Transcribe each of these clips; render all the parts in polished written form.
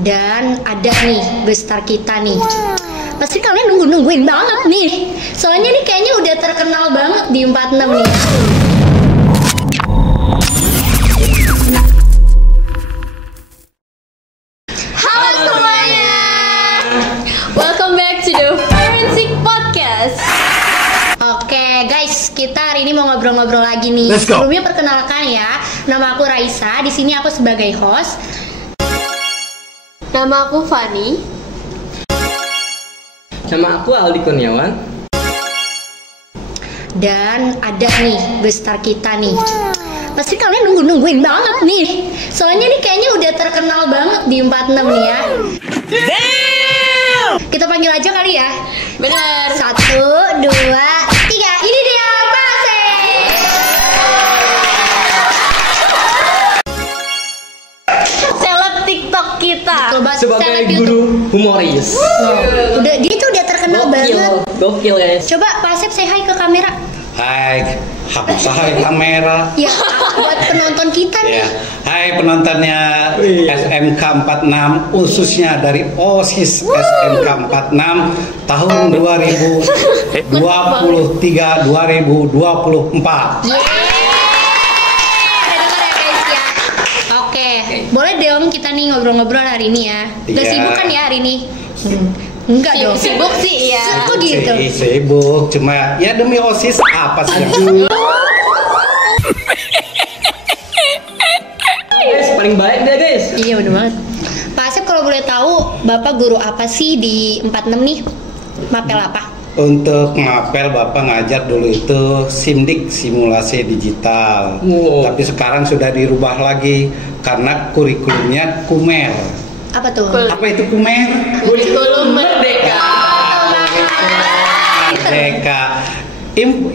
Dan ada nih bestar kita nih. Pasti kalian nungguin banget nih. Soalnya nih kayaknya udah terkenal banget di 46 nih. Halo semuanya. Welcome back to the Forensic Podcast. Oke guys, kita hari ini mau ngobrol-ngobrol lagi nih. Let's go. Sebelumnya perkenalkan ya, nama aku Raisa. Di sini aku sebagai host. Nama aku Fani. Nama aku Aldi Kurniawan. Dan ada nih bestar kita nih. Pasti kalian nungguin banget nih. Soalnya nih kayaknya udah terkenal banget di 46 nih ya. Damn! Kita panggil aja kali ya. Bener. 1, 2, 3. Ini dia Pase. Seleb TikTok kita. Betul banget, Sebagai seleb guru YouTube. humoris. Udah dia tuh udah terkenal banget. Gokil guys. Coba Pak Asep say hi ke kamera. Hai, hai kamera. Ya, buat penonton kita nih. Ya, hai penontonnya SMK 46 khususnya dari OSIS SMK 46 tahun 2023-2024. Udah denger ya guys ya. Oke, boleh dong kita nih ngobrol-ngobrol hari ini ya. Gak Iya. sibuk kan ya hari ini? Enggak dong. Sibuk sih ya. Kok gitu? Sibuk, cuma ya demi OSIS apa sih yang Guys, paling baik deh guys. Iya bener banget. Pak Asep kalau boleh tahu, Bapak guru apa sih di 46 nih? Mapel apa? Untuk ngapel Bapak ngajar dulu itu SIMDIK, simulasi digital. Wow. Tapi sekarang sudah dirubah lagi karena kurikulumnya KUMER. Apa tuh? Apa itu KUMER? Kurikulum Merdeka. Merdeka.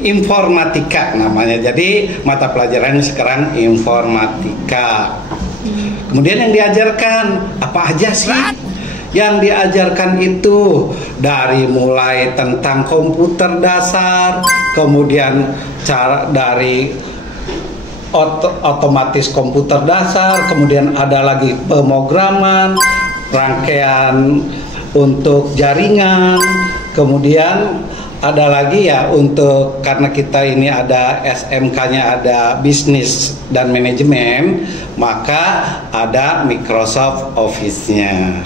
Informatika namanya. Jadi mata pelajarannya sekarang informatika. Kemudian yang diajarkan apa aja sih? Yang diajarkan itu dari mulai tentang komputer dasar, kemudian cara dari otomatis komputer dasar, kemudian ada lagi pemrograman, rangkaian untuk jaringan, kemudian ada lagi ya untuk karena kita ini ada SMK-nya ada bisnis dan manajemen, maka ada Microsoft Office-nya.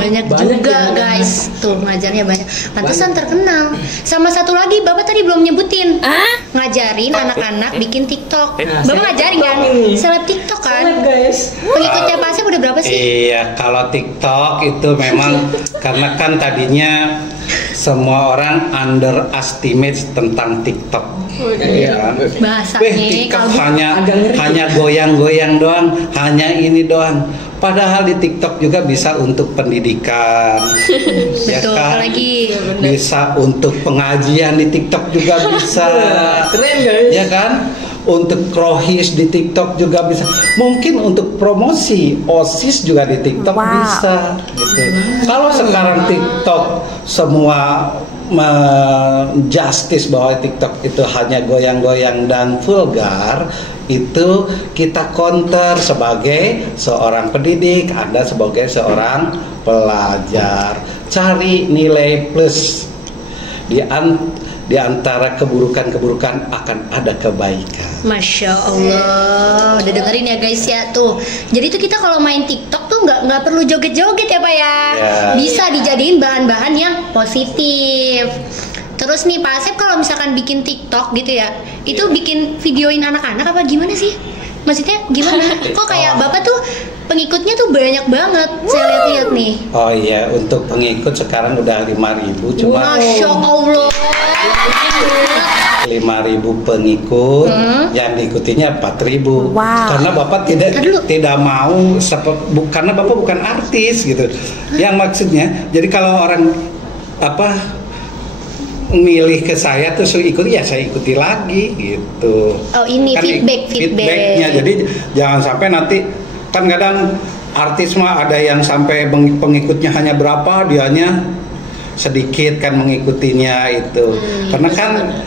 Banyak juga ya. guys. Tuh ngajarnya banyak. Pantesan terkenal. Sama satu lagi Bapak tadi belum nyebutin. Ngajarin anak-anak bikin TikTok. Bapak ngajarin kan? Seleb TikTok kan? Seleb guys. Pengikutnya Pak Asep udah berapa sih? Iya, kalau TikTok itu memang karena kan tadinya semua orang underestimate tentang TikTok. Iya. Bahasanya TikTok kamu hanya goyang-goyang doang, hanya ini doang. Padahal di TikTok juga bisa untuk pendidikan, ya betul, kan? apalagi Bisa untuk pengajian di TikTok juga bisa. Keren guys. Ya kan? Untuk krohis di TikTok juga bisa. Mungkin untuk promosi OSIS juga di TikTok bisa. Gitu. Kalau sekarang TikTok semua justice bahwa TikTok itu hanya goyang-goyang dan vulgar, itu kita counter sebagai seorang pendidik, Anda sebagai seorang pelajar. Cari nilai plus di antara keburukan-keburukan akan ada kebaikan. Masya Allah, udah dengerin ya guys ya tuh. Jadi tuh kita kalau main TikTok tuh nggak perlu joget-joget ya Pak ya. Bisa dijadiin bahan-bahan yang positif. Terus nih Pak Asep kalau misalkan bikin TikTok gitu ya, itu bikin videoin anak-anak apa gimana sih? Maksudnya gimana? Kok kayak Bapak tuh pengikutnya tuh banyak banget. Saya lihat-lihat nih. Oh iya, untuk pengikut sekarang udah 5.000, cuma Masya Allah. 5.000 pengikut, yang diikutinya 4.000. Karena Bapak tidak mau karena Bapak bukan artis gitu. Yang maksudnya, jadi kalau orang milih ke saya tuh ikut, ya saya ikuti lagi gitu. Oh ini Kan feedbacknya. Jadi jangan sampai nanti kan kadang artis mah ada yang sampai pengikutnya hanya berapa, dianya sedikit kan mengikutinya itu. Karena kan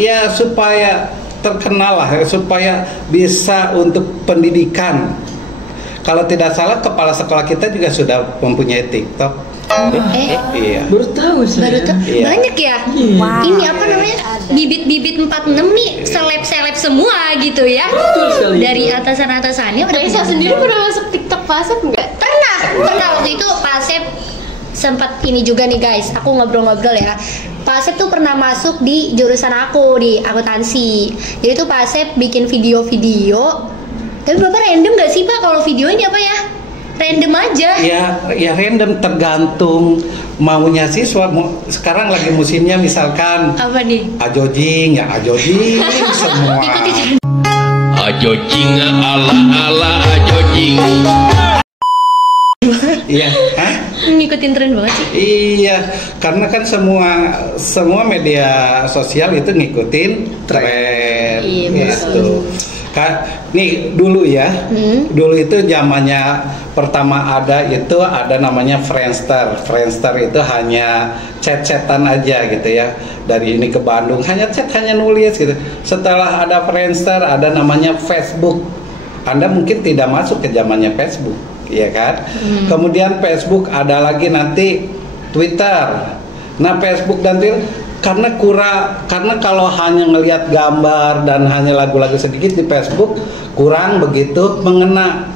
ya supaya terkenal lah, supaya bisa untuk pendidikan. kalau tidak salah kepala sekolah kita juga sudah mempunyai TikTok. Iya. Baru tahu sih. Baru tuh Iya. banyak ya. Ini apa namanya? Bibit-bibit 46 nih seleb-seleb semua gitu ya. Betul sekali. Dari atasan-atasannya udah Raisa sendiri pernah masuk TikTok Pasep nggak? pernah waktu itu Pak Asep sempat ini juga nih guys, aku ngobrol-ngobrol ya. Pak Asep tuh pernah masuk di jurusan aku di akuntansi. Jadi tuh Pak Asep bikin video-video. Tapi Bapak random gak sih Pak kalau videonya apa ya? Random aja. Ya random, tergantung maunya siswa. Sekarang lagi musimnya misalkan Apa nih? ajojing semua. Ajojing ala ajojing. Iya, hah? Ngikutin tren banget sih. Iya, karena kan semua media sosial itu ngikutin tren Iya, gitu. Nih dulu ya, dulu itu zamannya pertama ada namanya Friendster. Friendster itu hanya chat-chatan aja gitu ya. Dari ini ke Bandung hanya chat, hanya nulis gitu. Setelah ada Friendster ada namanya Facebook. Anda mungkin tidak masuk ke zamannya Facebook, ya kan? Kemudian Facebook ada lagi nanti Twitter. Nah Facebook dan Twitter karena kalau hanya ngelihat gambar dan hanya lagu-lagu sedikit di Facebook kurang begitu mengena.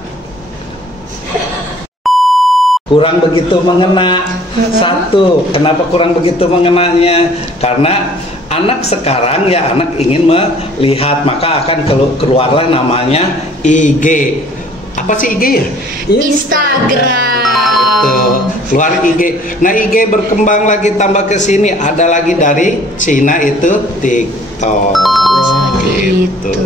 Satu, kenapa kurang begitu mengenanya? Karena anak sekarang ya anak ingin melihat, maka akan keluarlah namanya IG. Apa sih IG ya? Instagram. Tuh, keluar IG. Nah IG berkembang lagi tambah ke sini ada lagi dari Cina itu TikTok. Gitu.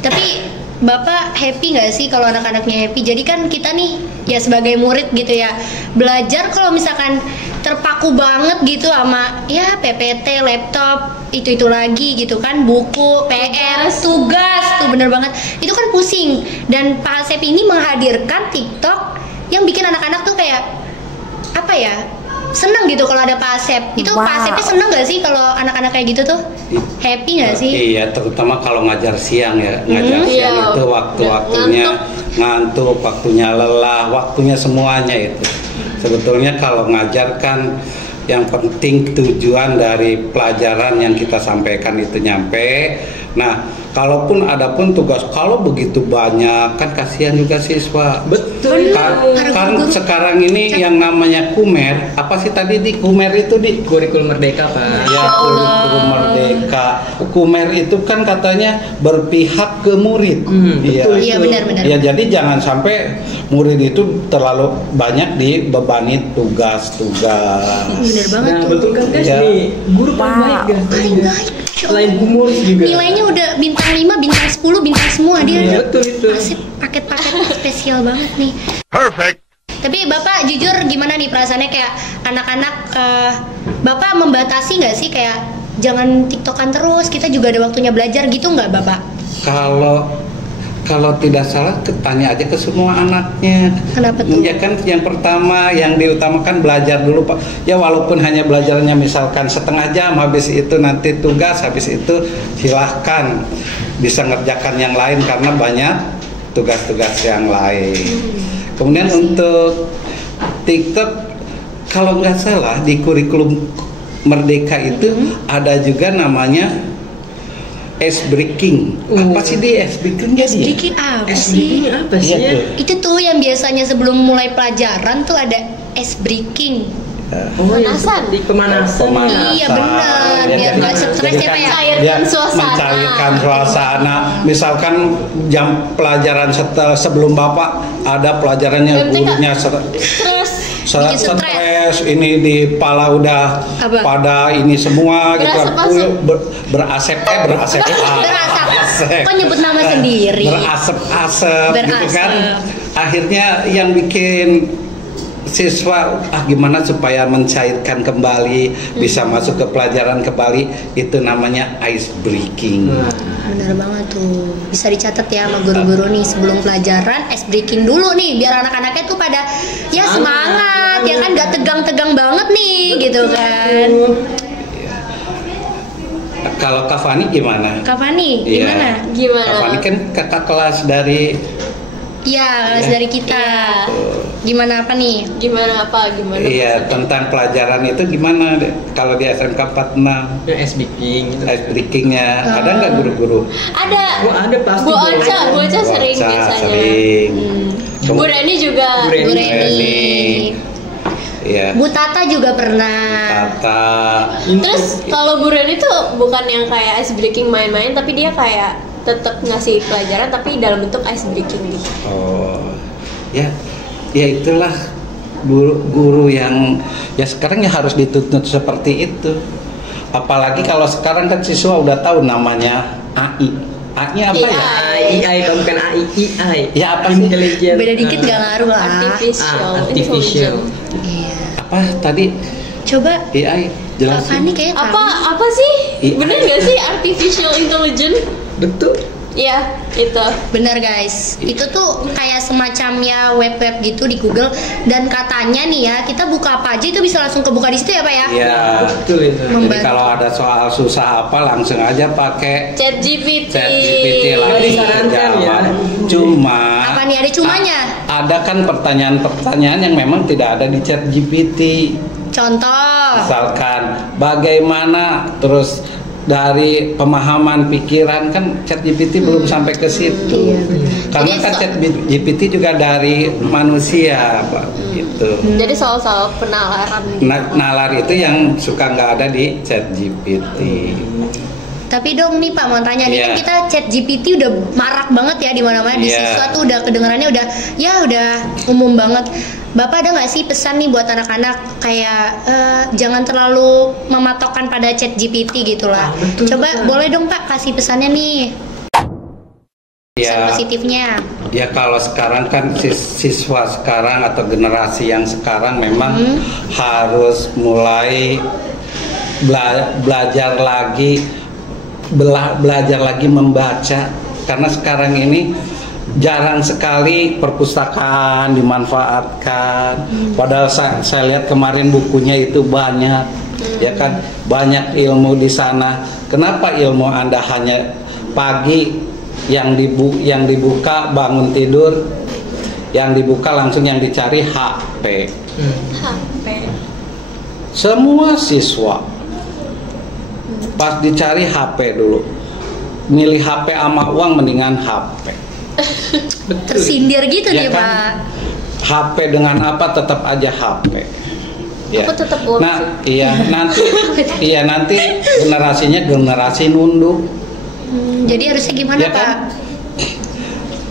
Tapi Bapak happy nggak sih kalau anak-anaknya happy? Jadi kan kita nih ya sebagai murid gitu ya belajar kalau misalkan terpaku banget gitu sama ya PPT, laptop, itu lagi gitu kan, buku, PR, tugas tuh bener banget. Itu kan pusing. Dan Pak Asep ini menghadirkan TikTok yang bikin anak-anak tuh kayak apa ya? Seneng gitu kalau ada Pak Asep. Itu Pak Asepnya seneng gak sih kalau anak-anak kayak gitu tuh? Happy gak sih? Iya, terutama kalau ngajar siang ya. Ngajar siang Iya, itu waktu-waktunya ngantuk, waktunya lelah, waktunya semuanya itu. Sebetulnya kalau ngajar kan yang penting tujuan dari pelajaran yang kita sampaikan itu nyampe. Nah, kalaupun ada pun tugas kalau begitu banyak kan kasihan juga siswa. Betul. Kan sekarang ini yang namanya Kumer, apa sih tadi di Kumer itu di Kurikulum Merdeka, Pak. ya kurikulum merdeka. Kumer itu kan katanya berpihak ke murid. Betul. Iya benar-benar. Ya jadi jangan sampai murid itu terlalu banyak dibebani tugas-tugas. Bener banget Nah, tuh. betul kan guys Iya. nih. Guru paling baik guys. Paling baik. Selain humoris juga. Nilainya udah bintang 5, bintang 10, bintang semua dia. Iya, betul itu. Asik, paket-paket spesial banget nih. Perfect. Tapi Bapak jujur gimana nih perasaannya kayak anak-anak Bapak membatasi nggak sih kayak jangan TikTokan terus, kita juga ada waktunya belajar gitu nggak Bapak? Kalau tidak salah tanya aja ke semua anaknya. Kenapa tuh? Ya kan yang pertama yang diutamakan belajar dulu Pak. Ya walaupun hanya belajarnya misalkan setengah jam, habis itu nanti tugas, habis itu silahkan bisa ngerjakan yang lain karena banyak tugas-tugas yang lain. Kemudian untuk TikTok kalau nggak salah di kurikulum Merdeka itu ada juga namanya ice breaking. Apa sih di ice breaking? Sedikit apa sih? Ini apa sih? Iya tuh. Itu tuh yang biasanya sebelum mulai pelajaran tuh ada ice breaking. Oh, yang seperti pemanasan. Iya benar, biar nggak stres ya Pak ya. Mencairkan suasana. Mencairkan suasana. Misalkan jam pelajaran sebelum Bapak ada pelajarannya gurunya Terus Bikin stres, ini di kepala udah Apa? pada ini semua Berasap-asap. berasap. Berasap. Kok nyebut nama sendiri? Berasap-asap gitu kan. Berasap. Akhirnya yang bikin siswa gimana supaya mencairkan kembali bisa masuk ke pelajaran kembali, itu namanya ice breaking. Bener banget tuh, bisa dicatat ya sama guru-guru nih sebelum pelajaran ice breaking dulu nih biar anak-anaknya tuh pada ya semangat ya kan, gak tegang-tegang banget nih gitu kan. Kalau Kak Fani gimana? Kak Fani Iya. gimana? Gimana? Kak Fani kan kakak kelas dari Iya, dari kita. Iya. Gimana apa nih? Gimana Iya, tentang pelajaran itu gimana deh? Kalau di SMK 46 Ya, ice baking gitu. ice breakingnya ada nggak guru-guru? Ada. Oh, ada pasti. Bu dong. Ocha sering Ocha biasanya. sering. Bu Reni juga. Bu Reni. Bu Reni. Iya. Bu Tata juga pernah. Kata Terus kalau Bu Reni tuh bukan yang kayak ice breaking main-main, tapi dia kayak tetap ngasih pelajaran tapi dalam bentuk ice breaking gitu. oh ya itulah guru yang ya sekarang ya harus dituntut seperti itu. Apalagi kalau sekarang kan siswa udah tahu namanya AI. AI apa ya? AI bukan AI. Ya apa sih? Intelligent. Beda dikit gak ngaruh lah. Artificial Artificial. Iya. Apa tadi? Coba AI apa jelasin. nih kayak Apa sih? AI. Bener gak sih artificial intelligence? Betul. Iya, itu. Bener guys, itu tuh kayak semacamnya web-web gitu di Google, dan katanya nih ya, kita buka apa aja itu bisa langsung kebuka di situ ya Pak ya? Iya. Betul itu. Jadi Membantu. kalau ada soal susah apa langsung aja pakai ChatGPT. ChatGPT langsung disarankan ya. jawab. Cuma Apa nih, ada cumanya? ada kan pertanyaan-pertanyaan yang memang tidak ada di ChatGPT. Contoh. Misalkan bagaimana terus dari pemahaman pikiran kan ChatGPT belum sampai ke situ. Karena Jadi kan ChatGPT juga dari manusia, Pak. Gitu. Jadi soal-soal penalaran. Nalar itu yang suka nggak ada di ChatGPT. Tapi dong nih Pak mau tanya nih, Iya. kan kita ChatGPT udah marak banget ya di mana-mana, di Iya. siswa tuh udah kedengarannya udah umum banget. Bapak ada nggak sih pesan nih buat anak-anak kayak jangan terlalu mematokkan pada ChatGPT gitu lah. betul, Coba betul. boleh dong Pak kasih pesannya nih. Pesan Ya, positifnya. ya kalau sekarang kan siswa sekarang atau generasi yang sekarang memang harus mulai belajar lagi membaca, karena sekarang ini jarang sekali perpustakaan dimanfaatkan. Padahal saya lihat kemarin bukunya itu banyak, ya kan, banyak ilmu di sana. Kenapa ilmu Anda hanya pagi yang dibuka bangun tidur, yang dibuka langsung yang dicari HP. HP. Semua siswa pas dicari HP dulu, milih HP sama uang mendingan HP. Tersindir gitu Ya nih kan? Pak. HP dengan apa tetap aja HP. Ya. Aku tetap bolos. Nah, nanti generasinya generasi nunduk. Jadi harusnya gimana Ya Pak? kan?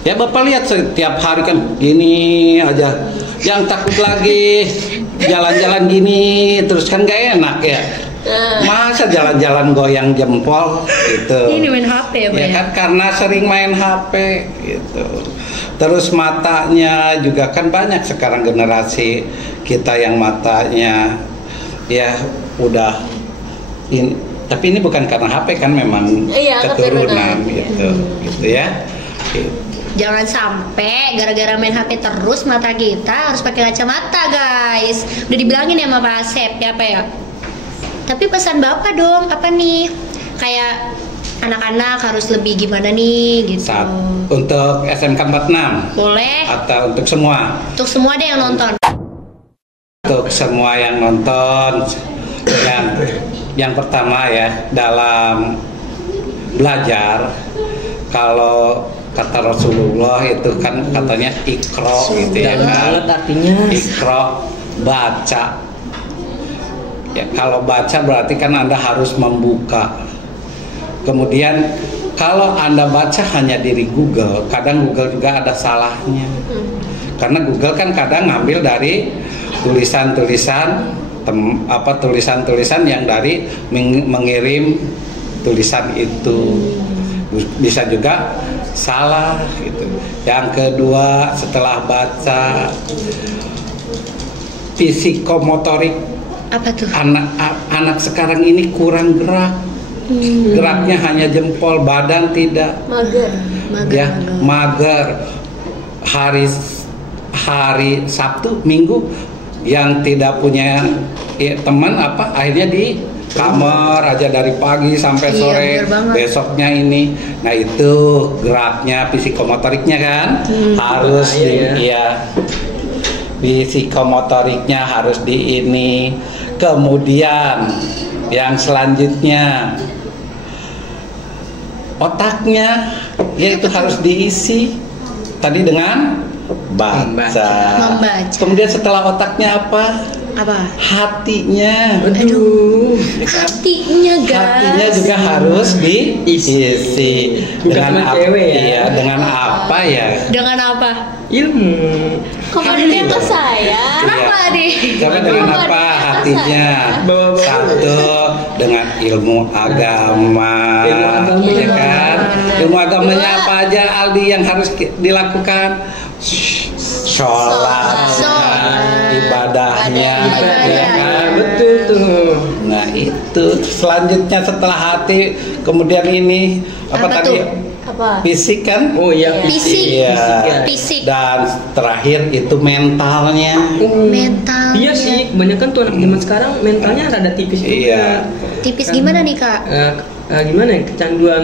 Ya Bapak lihat setiap hari kan gini aja. Yang takut lagi jalan-jalan gini terus kan gak enak ya. Masa jalan-jalan goyang jempol gitu. Ini main HP ya Pak Ya ya? kan karena sering main HP gitu. Terus matanya juga kan banyak sekarang generasi kita yang matanya ya udah ini, tapi ini bukan karena HP kan, memang Iya, keturunan keturunan. gitu ya. Gitu. Jangan sampai gara-gara main HP terus mata kita harus pakai kacamata guys. Udah dibilangin ya sama Pak Asep ya Pak ya. Tapi pesan Bapak dong apa nih? Kayak anak-anak harus lebih gimana nih gitu. Untuk SMK 46 Boleh. atau untuk semua? Untuk semua deh yang nonton. Untuk semua yang nonton, yang pertama ya dalam belajar, kalau kata Rasulullah itu kan katanya ikro gitu ya kan, Banget artinya. ikro baca. Ya kalau baca berarti kan Anda harus membuka. Kemudian kalau Anda baca hanya dari Google, kadang Google juga ada salahnya. Karena Google kan kadang ngambil dari tulisan-tulisan yang dari mengirim tulisan itu, bisa juga salah gitu. Yang kedua, setelah baca, psikomotorik Apa tuh? anak sekarang ini kurang gerak. Geraknya hanya jempol, badan tidak. Mager. Ya, mager. Hari Sabtu, Minggu yang tidak punya teman akhirnya di kamar aja dari pagi sampai Iya, sore, bener banget. besoknya ini. Nah itu geraknya psikomotoriknya kan harus psikomotoriknya harus di ini. Kemudian yang selanjutnya otaknya yaitu harus diisi tadi dengan Membaca. Kemudian setelah otaknya apa? Hatinya. Aduh. Hatinya guys. Hatinya juga harus diisi. Dengan apa? Cewek ya? Iya, dengan apa ya? Dengan apa? Ilmu. Komennya ke saya. Kenapa nih? Coba dengan apa hatinya? Bawa-bawa. Satu dengan ilmu agama, Ilmu agama. ya kan? Ilmu agamanya apa aja Aldi yang harus dilakukan? Sholat, ibadahnya, ya kan? Betul tuh. Nah itu selanjutnya setelah hati, kemudian ini apa Apa tadi? tuh? Apa? Fisik kan? Oh iya. Fisik. Iya. Fisik. Dan terakhir itu mentalnya. Mental. Iya sih, kebanyakan tuh anak zaman sekarang mentalnya rada tipis juga. Iya. Tipis gimana nih kak? Gimana ya, kecanduan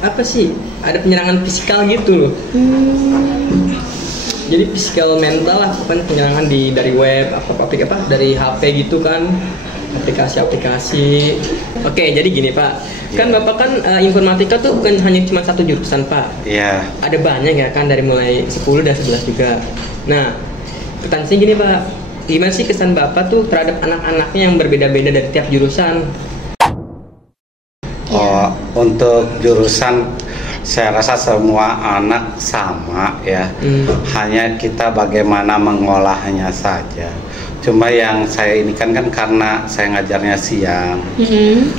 apa sih? Ada penyerangan fisikal gitu loh. Jadi fisikal mental lah, kan penyerangan dari web, apa dari HP gitu kan, aplikasi-aplikasi. Oke, jadi gini Pak, kan Bapak kan informatika tuh bukan hanya cuma satu jurusan Pak. Iya. Ada banyak ya kan, dari mulai 10 dan 11 juga. Nah, pertanyaan saya gini Pak, gimana sih kesan Bapak tuh terhadap anak-anaknya yang berbeda-beda dari tiap jurusan? Oh, untuk jurusan saya rasa semua anak sama ya. Hanya kita bagaimana mengolahnya saja. Cuma yang saya ini kan karena saya ngajarnya siang.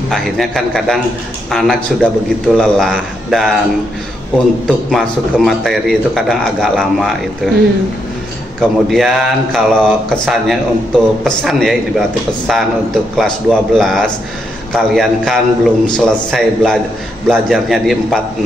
Akhirnya kan kadang anak sudah begitu lelah dan untuk masuk ke materi itu kadang agak lama itu. Kemudian kalau kesannya untuk pesan ya, ini berarti pesan untuk kelas 12. Kalian kan belum selesai belajarnya di 46.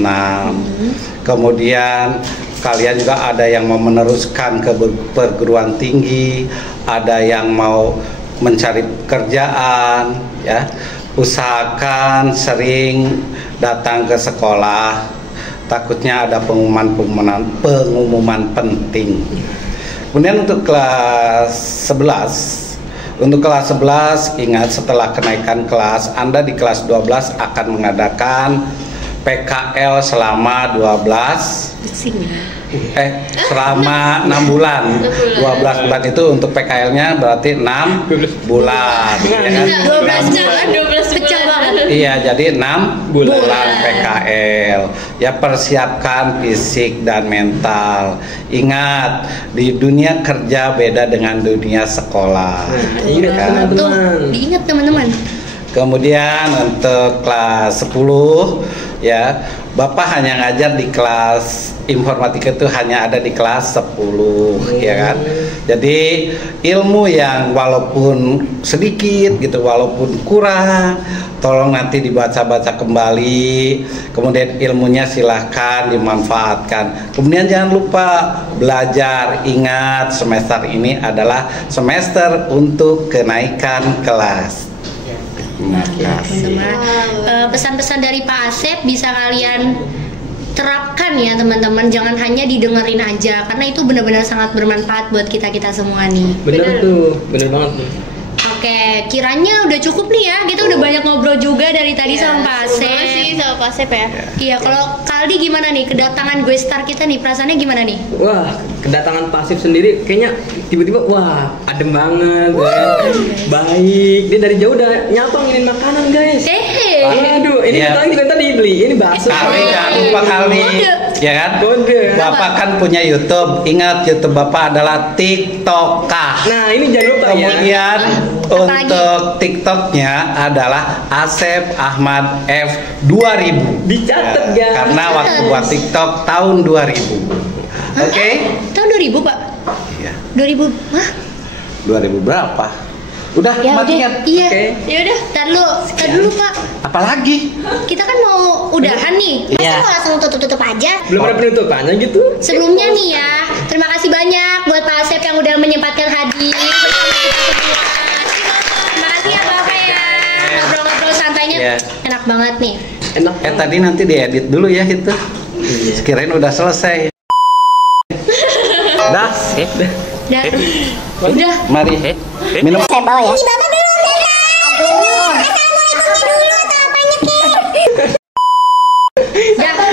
Kemudian kalian juga ada yang mau meneruskan ke perguruan tinggi, ada yang mau mencari pekerjaan ya. Usahakan sering datang ke sekolah. Takutnya ada pengumuman penting. Kemudian untuk kelas 11, ingat setelah kenaikan kelas, Anda di kelas 12 akan mengadakan PKL selama 6 bulan. 12 bulan itu untuk PKL-nya berarti 6 bulan. Ya kan? 12 Pecah banget. Iya, jadi 6 bulan PKL. Ya, persiapkan fisik dan mental. Ingat, di dunia kerja beda dengan dunia sekolah. Ingat teman-teman. Tuh, diingat teman-teman. Kemudian untuk kelas 10 ya, Bapak hanya ngajar di kelas informatika itu hanya ada di kelas 10 ya kan. Jadi ilmu yang walaupun sedikit gitu, walaupun kurang, tolong nanti dibaca-baca kembali. Kemudian ilmunya silahkan dimanfaatkan. Kemudian jangan lupa belajar. Ingat, semester ini adalah semester untuk kenaikan kelas. Teman-teman, pesan-pesan dari Pak Asep bisa kalian terapkan ya teman-teman, jangan hanya didengerin aja karena itu benar-benar sangat bermanfaat buat kita semua nih. Bener tuh, bener banget tuh. Oke, kiranya udah cukup nih ya, kita udah banyak ngobrol juga dari tadi sama Pak Asep. sih sama Pak Asep ya. Iya, kalau Kaldi gimana nih, kedatangan gue star kita nih, perasaannya gimana nih? Wah, kedatangan Pasif sendiri kayaknya tiba-tiba wah adem banget, baik. Dia dari jauh udah nyapa nginin makanan guys. Aduh, ini Iya. juga tadi beli, ini bakso. Kali jangan lupa kali, ya kan? Kode. Bapak kan punya YouTube. Ingat, YouTube Bapak adalah TikTokah. Nah, ini jangan lupa ya. Kemudian Apalagi? untuk TikToknya adalah Asep Ahmad F 2000. Dicatat, guys. Karena waktu buat TikTok tahun 2000. Oke? Tahun 2000 Pak? Iya. 2000, hah? 2000 berapa? Udah, Ya udah, matikan. iya. Oke. Ya udah, tar dulu Pak. Apalagi? Kita kan mau udahan nih. Masa Iya. mau langsung tutup aja? Belum ada penutupannya gitu. Sebelumnya nih ya, terima kasih banyak buat Pak Asep yang udah menyempatkan hadir bersama kita semua. Terima kasih ya Bapak ya. Enak. Tadi nanti diedit dulu ya itu. Sekirain udah selesai. Dah. Dah. Udah. Mari. Minum. Saya bawa ya. Udah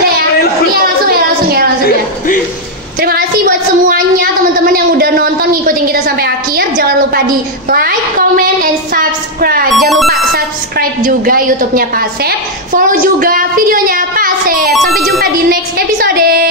ya. Iya langsung ya. Terima kasih buat semuanya teman-teman yang udah nonton ngikutin kita sampai akhir. Jangan lupa di like, comment, and subscribe. Jangan lupa subscribe juga YouTube-nya Pak Asep. Follow juga videonya Pak Asep. Sampai jumpa di next episode.